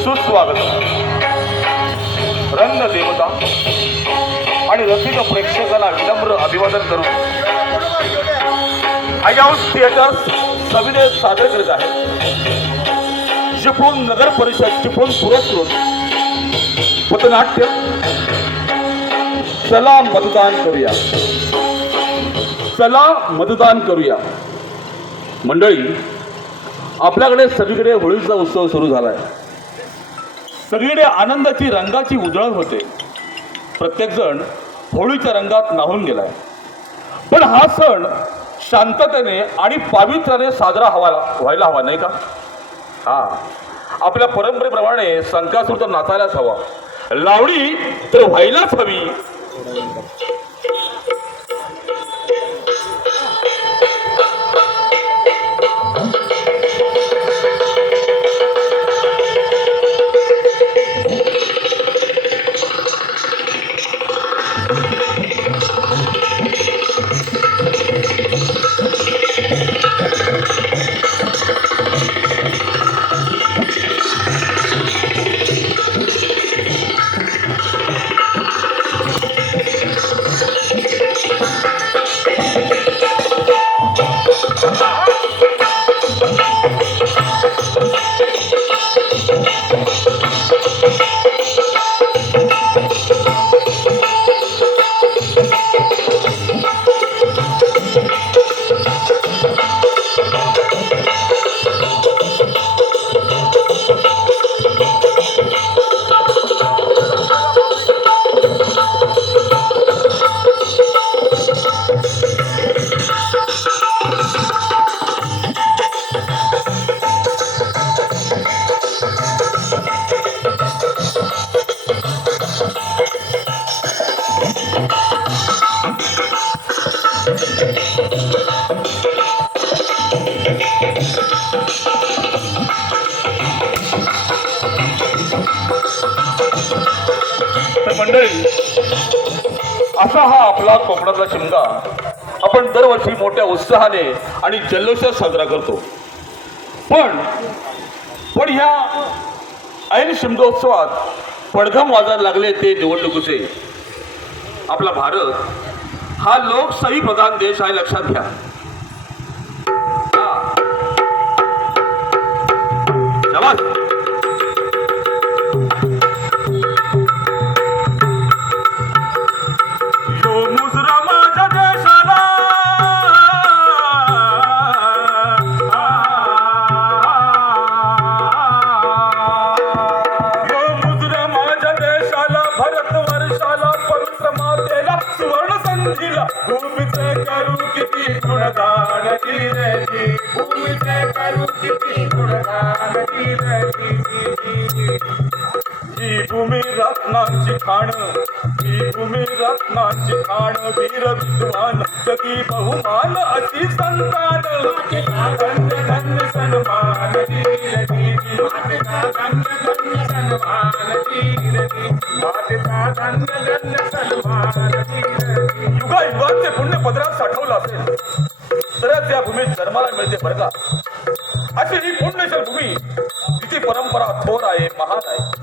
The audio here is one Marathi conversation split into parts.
सुस्वागत. रंग देवता आणि रसिक प्रेक्षकांना विनम्र अभिवादन करून हाऊस थिएटर सविनय सादर करीत आहे. चिपळूण नगर परिषद चिपळूण पुरस्कृत पथनाट्य चला मतदान करूया. चला मतदान करूया. मंडळी आपल्याकडे सगळीकडे होळीचा उत्सव सुरू झालाय. सगळीकडे आनंदाची रंगाची उजळण होते. प्रत्येकजण होळीच्या रंगात नाहून गेलाय. पण हा सण शांततेने आणि पावित्र्याने साजरा हवा व्हायला हवा नाही का? हा. आपल्या परंपरेप्रमाणे संकासूर तर नाचायलाच हवा. लावणी तर व्हायलाच हवी. मंडळी असा हा आपला कोकणातला शिमगा. आपण दरवर्षी मोठ्या उत्साहाने आणि जल्लोषात साजरा करतो. पण पण ह्या ऐन शिमगोत्सवात पडघम वाजायला लागले ते निवडणुकीचे. आपला भारत हा लोकशाही प्रधान देश आहे लक्षात घ्या. हा. शाबास. भूमी रत्नाची खाण ही भूमी रत्नाची खाण वीर विद्वान जगी बहुमान अशी संतान धन्य सन्मान युगा युगांचे पुण्य पदरात साठवलं असेल तरच त्या भूमीत जन्माला मिळते बरं का. अशी ही पुण्यशील भूमी तिची परंपरा थोर आहे महान आहे.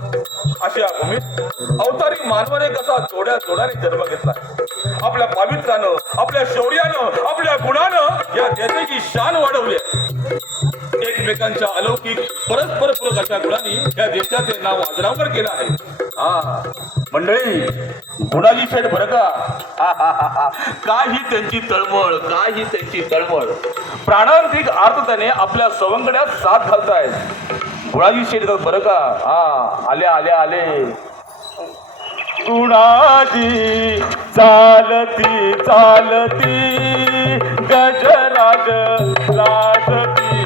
या भूमीत अवतारी मानवाने कसा जोड्या जोड्याने जन्म घेतला? आपल्या पावित्र्यानं आपल्या शौर्यानं आपल्या गुणानं या देशाची शान वाढवली एकमेकांच्या अलौकिक परस्पर पूरक अशा गुणांनी या देशाचे नाव अजरावर केलं आहे. हा मंडळी गुणाची शेठ बरं का? हा, काय ही त्यांची तळमळ काय ही त्यांची तळमळ. प्राणांतिक आर्थतेने आपल्या सवंगड्यात साथ घालतायत. गुळाजी शेठ बरं का? हा आले आले आले. गुणाजी चालती चालती गजराज लाजती लाजती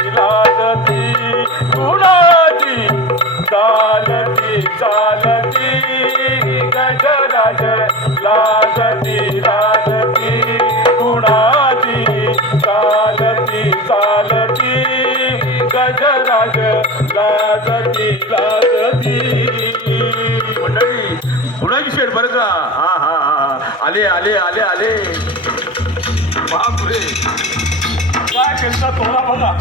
झाले बापरे. काय करता तोडा बघा.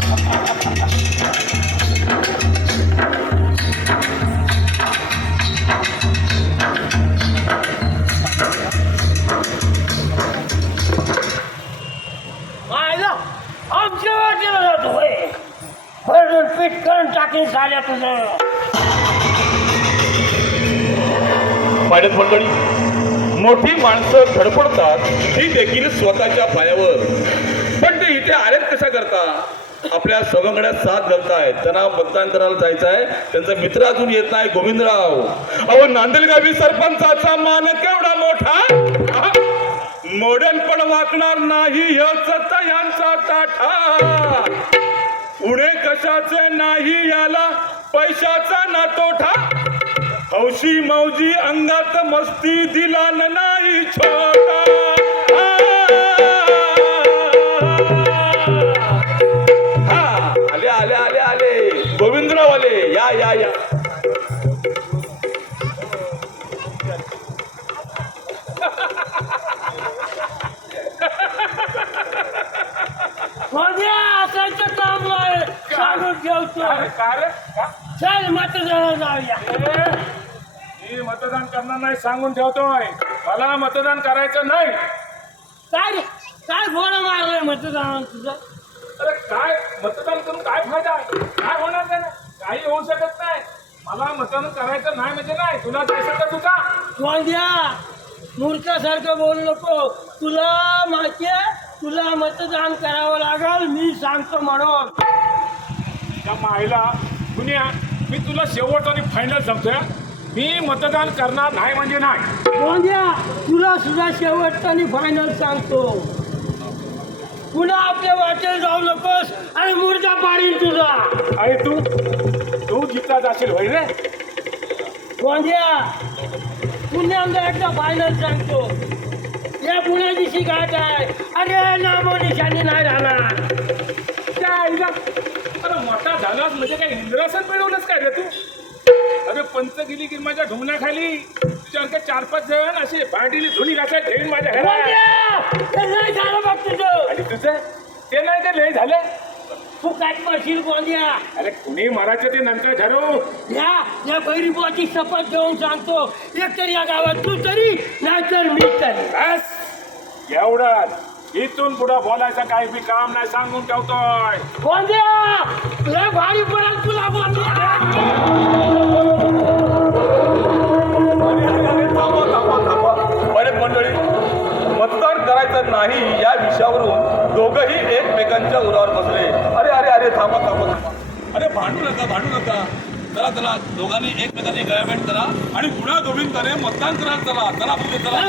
आमच्या वाटेला जातो होय. भरून करून टाकली झाल्या तुझं. पाहिलं मोठी माणसं धडपडतात ही देखील स्वतःच्या पायावर. पण ते इथे आलेत कशा करता? आपल्या सवंगड्यात साथ घालतायत. त्यांना मतदान करायला जायचं आहे त्यांचा मित्र अजून येत नाही गोविंदराव. अहो नांदेलगावी सरपंचाचा मान केवढा मोठा? मॉडर्न पण वाकणार नाही यांचा ताठा. पुढे कशाचे नाही याला पैशाचा नातोठा. हौशी मौजी अंगात मस्ती दिला नाही छोटा. हा, आले आले आले आले. गोविंदराव आले या या या. माझ्या असायचं काम नाही सांगून ठेवतो काय रे? चल जाऊया. मी मतदान करणार नाही सांगून ठेवतोय. मला मतदान करायचं नाही. काय रे? काय बोला मारलंय मतदान तुझं? अरे काय? मतदान करून काय फायदा? काय होणार त्याने? काही होऊ शकत नाही. मला मतदान करायचं नाही म्हणजे नाही. तुला जायचं तर तुझा? गोंद्या मूर्खासारखं बोलू नको. तुला माहितीये तुला मतदान करावं लागल मी सांगतो म्हणून. त्या माईला दुनिया मी तुला शेवट आणि फायनल सांगतोय मी मतदान करणार नाही म्हणजे नाही. गोंद्या तुला सुद्धा शेवटचं आणि फायनल सांगतो. पुन्हा आपल्या वाटेल जाऊ नकोस आणि मुर्दा पाडीन तुझा. आणि तू तू जिंकला जाशील होय रे. गोंद्या पुण्यांदा एकदा फायनल सांगतो. या पुण्याची शिकायत आहे. अरे नामो निशाणी नाही राहणार. आईला अरे मोठा झालास म्हणजे काय इंद्रासन मिळवलंच काय रे तू? अरे पंचगिरी गिरमाच्या ढुंगणाखाली? तुझ्यासारखे चार पाच जण असे भांडीली धुणी घासायला ठेवीन माझ्या घरात. नाही झालं बघ तुझं. आणि तुझं? ते नाही ते लय झालं? तू काय करशील गोंद्या अरे कुणी मारायचं ते नंतर ठरवू? या या गैरीबाची शपथ घेऊन सांगतो. एकतर या गावात तू तरी नाहीतर मी तरी. बस! एवढंच इथून पुढं बोलायचं काही बी काम नाही सांगून ठेवतोय. गोंद्या भांडू नका भांडू नका. चला चला दोघांनी एकमेकांनी गळाभेट करा आणि पुन्हा गोविंदाने मतदान करायला चला चला पुढे चला.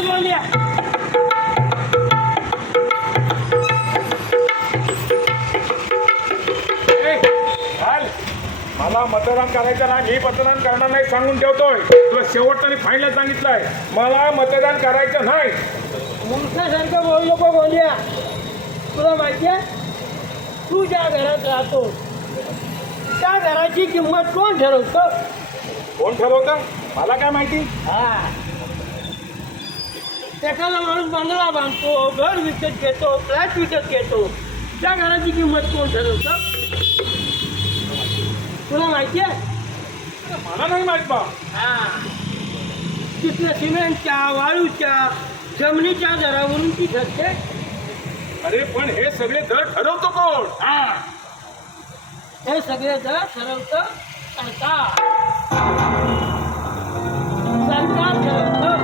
मला मतदान करायचं नाही मी मतदान करणार नाही सांगून ठेवतोय. तुला शेवट आणि फायनल सांगितलंय. मला मतदान करायचं नाही. मूर्खासारखं बोलू नको गोंद्या तुला माहिती आहे? तू ज्या घरात राहतो त्या घराची किंमत कोण ठरवतं? कोण ठरवतं? मला काय माहिती? हा. एखादा माणूस बंगला बांधतो घर विकत घेतो फ्लॅट विकत घेतो त्या घराची किंमत कोण ठरवतं? तुला माहिती आहे? मला नाही माहीत बा. हा. तिथल्या सिमेंटच्या वाळूच्या जमिनीच्या दरावरून ती ठरते. अरे पण हे सगळे दर ठरवतो कोण? हा. हे सगळे दर ठरवतं सरकार. सरकार ठरवतं.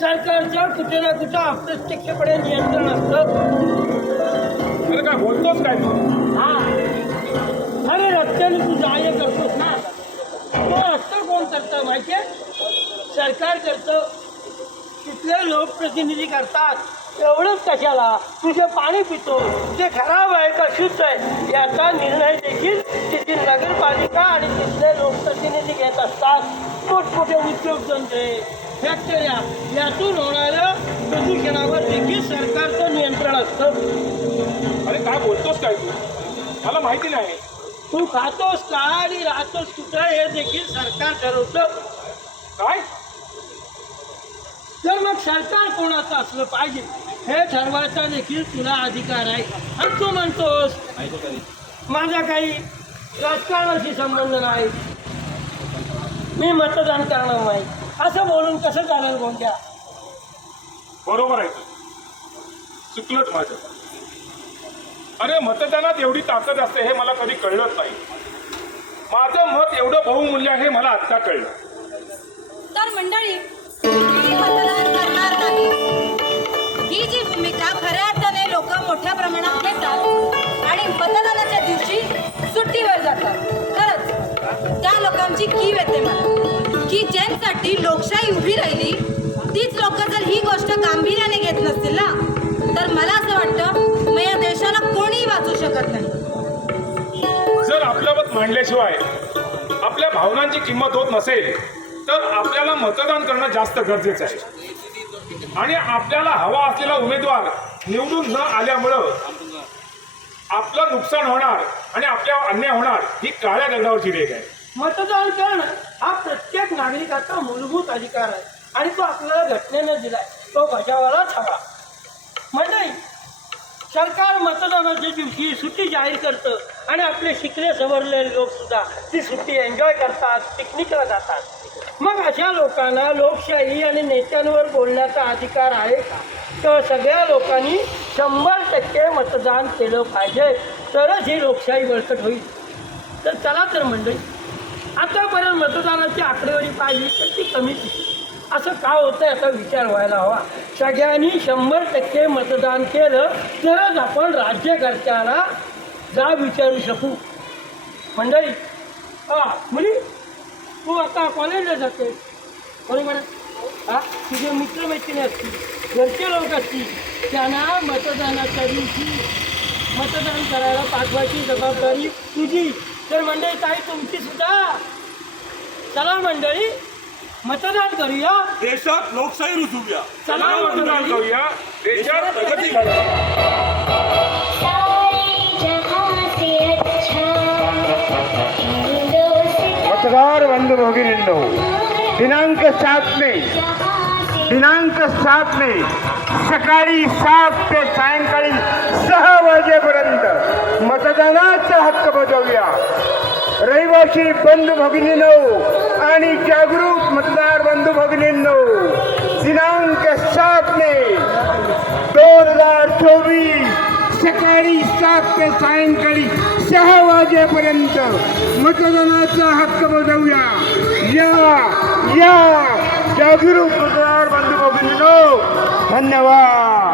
सरकारचं कुठे ना कुठं अप्रत्यक्षपणे नियंत्रण असतं. अरे काय बोलतोस काय तू? हा. अरे रस्त्याने तू जाय करतोस ना. तो रस्ता कोण करतं माहितीये? सरकार करतं. तिथले लोकप्रतिनिधी करतात. एवढंच कशाला? तुझे पाणी पितो. ते खराब आहे का शुद्ध आहे याचा निर्णय देखील तिथली नगरपालिका आणि तिथले लोकप्रतिनिधी घेत असतात. मोठमोठे उद्योगधंदे फॅक्टऱ्या यातून होणाऱ्या प्रदूषणावर देखील सरकारचं नियंत्रण असतं. अरे काय बोलतोस काय तू? मला माहिती नाही. तू खातोस का आणि राहतोस कुठं हे देखील सरकार ठरवतं. काय? तर मग सरकार कोणाचं असलं पाहिजे? हे ठरवायचा देखील तुला अधिकार आहे. आणि तू म्हणतोस माझा काही राजकारणाशी संबंध नाही. मी मतदान करणार नाही. असं बोलून कसं चालेल कोणत्या बरोबर आहे. तू चुकलंच माझं. अरे मतदानात एवढी ताकद असते हे मला कधी कळलंच नाही. माझं मत एवढं बहुमूल्य आहे हे मला आत्ता कळलं. तर मंडळी मी मतदान करणार नाही. ही जी भूमिका खऱ्या अर्थाने लोक मोठ्या प्रमाणात घेतात आणि मतदानाच्या दिवशी सुट्टीवर जातात. खरंच त्या लोकांची कीव येते मला. की ज्यांसाठी लोकशाही उभी राहिली तीच लोक जर ही गोष्ट गांभीर्याने घेत नसतील ना तर मला असं वाटतं मग या देशाला कोणीही वाचू शकत नाही. जर आपलं मत मांडल्याशिवाय आपल्या भावनांची किंमत होत नसेल तर आपल्याला मतदान करणं जास्त गरजेचं आहे. आणि आपल्याला हवा असलेला उमेदवार निवडून न आल्यामुळं आपलं नुकसान होणार आणि आपल्या अन्याय होणार ही काळ्या गंगावरची रेख आहे. मतदान करणं हा प्रत्येक नागरिकाचा मूलभूत अधिकार आहे आणि तो आपल्याला घटनेनं दिलाय. तो बजावायलाच हवा. म्हणजे सरकार मतदानाच्या दिवशी सुट्टी जाहीर करतं आणि आपले शिकले सवरलेले लोकसुद्धा ती सुट्टी एन्जॉय करतात पिकनिकला जातात. मग अशा लोकांना लोकशाही आणि नेत्यांवर बोलण्याचा अधिकार आहे का? तर सगळ्या लोकांनी शंभर टक्के मतदान केलं पाहिजे. तरच ही लोकशाही बळकट होईल. तर चला तर मंडळी आतापर्यंत मतदानाची आकडेवारी पाहिली तर ती कमीच दिसली असं का होतं याचा विचार व्हायला हवा. सगळ्यांनी शंभर टक्के मतदान केलं तरच आपण राज्यकर्त्याला जा विचारू शकू. मंडळी हा मुली तू आता कॉलेजला जाते बरोबर हा तुझे मित्रमैत्रिणी असतील घरचे लोक असतील त्यांना मतदानाच्या दिवशी मतदान करायला पाठवायची जबाबदारी तुझी. तर मंडळी ताई तुमची सुद्धा. चला मंडळी. मतदान करूया. देशात लोकशाही रुजवूया. चला मतदान करूया. देशात प्रगती घडवूया सारे जहां से अच्छा हिंदों से मतदार बंधू भगिनींनो दिनांक सात मे दिनांक सात मे सकाळी सात ते सायंकाळी सहा वाजेपर्यंत मतदानाचा हक्क बजावूया. रहिवासी बंधू भगिनींनो आणि जागरूक मतदार बंधू भगिनींनो दिनांक सात मे दोन हजार चोवीस सकाळी सात ते सायंकाळी सहा वाजेपर्यंत मतदानाचा हक्क बजावूया. या या जागरूक मतदार बंधू भगिनींनो धन्यवाद.